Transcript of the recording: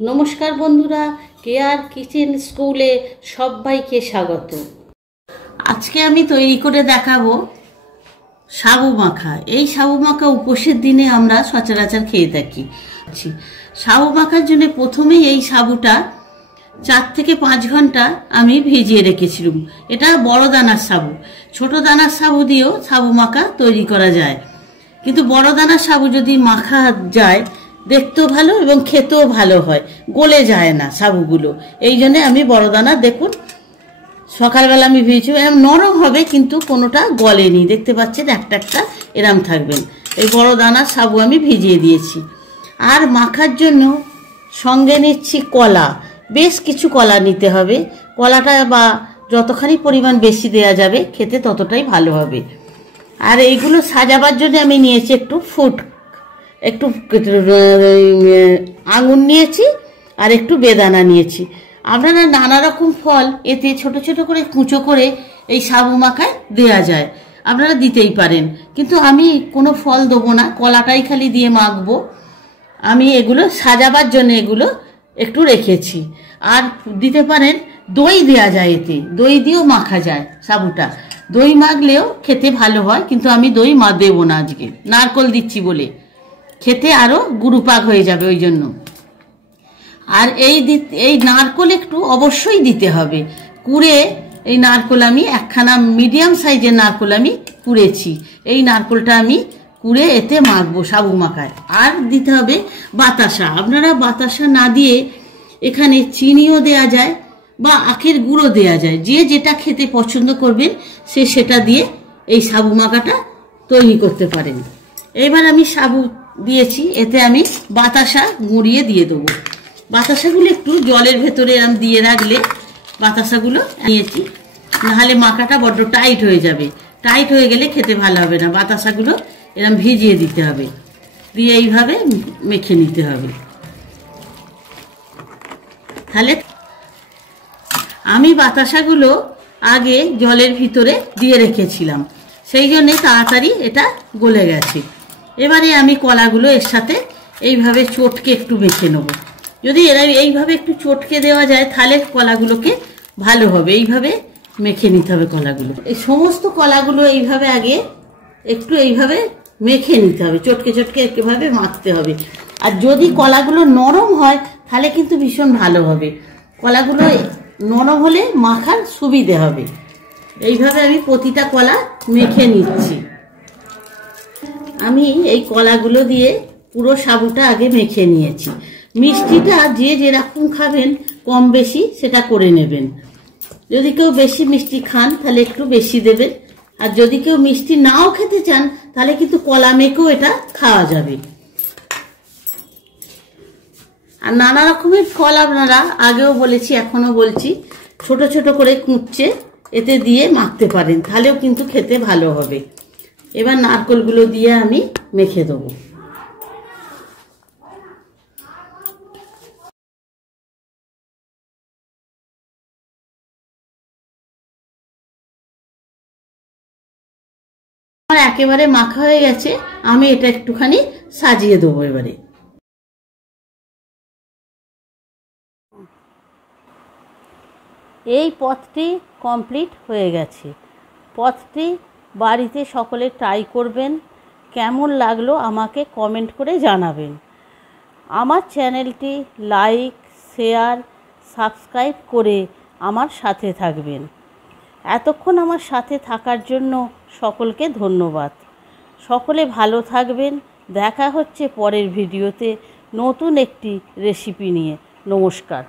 নমস্কার বন্ধুরা, care kitchen স্কুলে সবাইকে স্বাগত। আজকে আমি তৈরি করে দেখাবো সাবু মাখা। এই সাবু মাখা উপোসের দিনে আমরা সচরাচর খেয়ে থাকি। সাবু মাখার জন্য প্রথমেই এই সাবুটা 4 থেকে 5 ঘন্টা আমি ভিজিয়ে রেখেছিলাম। এটা বড় দানার সাবু, ছোট দানার সাবু দিয়েও সাবু মাখা তৈরি করা যায়, কিন্তু বড় দানার সাবু যদি মাখা যায় দেখতেও ভালো এবং খেতেও ভালো হয়, গলে যায় না সাবুগুলো। এই জন্যে আমি বড় দানা, দেখুন সকালবেলা আমি ভিজেছি, এরম নরম হবে কিন্তু কোনোটা গলেনি, দেখতে পাচ্ছেন একটা একটা এরম থাকবেন। এই বড় দানার সাবু আমি ভিজিয়ে দিয়েছি। আর মাখার জন্য সঙ্গে নিচ্ছি কলা, বেশ কিছু কলা নিতে হবে। কলাটা বা যতখানি পরিমাণ বেশি দেয়া যাবে খেতে ততটাই ভালো হবে। আর এইগুলো সাজাবার জন্য আমি নিয়েছি একটু একটু আঙুর নিয়েছি আর একটু বেদানা নিয়েছি। আপনারা নানা রকম ফল এতে ছোট ছোট করে কুচো করে এই সাবু মাখায় দেয়া যায়, আপনারা দিতেই পারেন, কিন্তু আমি কোনো ফল দেবো না, কলাটাই খালি দিয়ে মাখবো। আমি এগুলো সাজাবার জন্য এগুলো একটু রেখেছি। আর দিতে পারেন দই দেয়া যায়, এতে দই দিয়েও মাখা যায় সাবুটা, দই মাখলেও খেতে ভালো হয়, কিন্তু আমি দই দেবো না, আজকে নারকোল দিচ্ছি বলে খেতে আরো গুরুপাক হয়ে যাবে ওই জন্য। আর এই নারকোল একটু অবশ্যই দিতে হবে কুড়ে। এই নারকোল আমি একখানা মিডিয়াম সাইজের নারকোল আমি কুড়েছি, এই নারকোলটা আমি কুড়ে এতে মাখবো সাবু মাখায়। আর দিতে হবে বাতাসা। আপনারা বাতাসা না দিয়ে এখানে চিনিও দেয়া যায় বা আখের গুঁড়ো দেয়া যায়, যে যেটা খেতে পছন্দ করবেন সে সেটা দিয়ে এই সাবু মাখাটা তৈরি করতে পারেন। এবার আমি সাবু দিয়েছি, এতে আমি বাতাসা গুঁড়িয়ে দিয়ে দেবো। বাতাসাগুলো একটু জলের ভেতরে এরম দিয়ে রাখলে বাতাসাগুলো নিয়েছি, নাহলে মাখাটা বড্ড টাইট হয়ে যাবে, টাইট হয়ে গেলে খেতে ভালো হবে না। বাতাসাগুলো এরম ভিজিয়ে দিতে হবে, দিয়ে এইভাবে মেখে নিতে হবে। তাহলে আমি বাতাসাগুলো আগে জলের ভিতরে দিয়ে রেখেছিলাম, সেই জন্যে তাড়াতাড়ি এটা গলে গেছে। এবারে আমি কলাগুলো এর সাথে এইভাবে চটকে একটু মেখে নেব। যদি এইভাবে একটু চটকে দেওয়া যায় তাহলে কলাগুলোকে ভালো হবে। এইভাবে মেখে নিতে হবে কলাগুলো। এই সমস্ত কলাগুলো এইভাবে আগে একটু এইভাবে মেখে নিতে হবে, চটকে চটকে এভাবে মাখতে হবে। আর যদি কলাগুলো নরম হয় তাহলে কিন্তু ভীষণ ভালো হবে, কলাগুলো নরম হলে মাখার সুবিধে হবে। এইভাবে আমি প্রতিটা কলা মেখে নিচ্ছি। আমি এই কলাগুলো দিয়ে পুরো সাবুটা আগে মেখে নিয়েছি। মিষ্টিটা যে যেরকম খাবেন কম বেশি সেটা করে নেবেন। যদি কেউ বেশি মিষ্টি খান তাহলে একটু বেশি দেবেন, আর যদি কেউ মিষ্টি নাও খেতে চান তাহলে কিন্তু কলা মেখেও এটা খাওয়া যাবে। আর নানা রকমের ফল আপনারা আগেও বলেছি এখনো বলছি, ছোট ছোট করে কুঁচে এতে দিয়ে মাখতে পারেন, তাহলেও কিন্তু খেতে ভালো হবে। এবার নারকোলগুলো দিয়ে আমি মেখে দেবো। আমার একেবারে মাখা হয়ে গেছে, আমি এটা একটুখানি সাজিয়ে দেবো। এবারে এই পথটি কমপ্লিট হয়ে গেছে। পথটি বাড়িতে সকলে ট্রাই করবেন, কেমন লাগলো আমাকে কমেন্ট করে জানাবেন। আমার চ্যানেলটি লাইক, শেয়ার, সাবস্ক্রাইব করে আমার সাথে থাকবেন। এতক্ষণ আমার সাথে থাকার জন্য সকলকে ধন্যবাদ। সকলে ভালো থাকবেন। দেখা হচ্ছে পরের ভিডিওতে নতুন একটি রেসিপি নিয়ে। নমস্কার।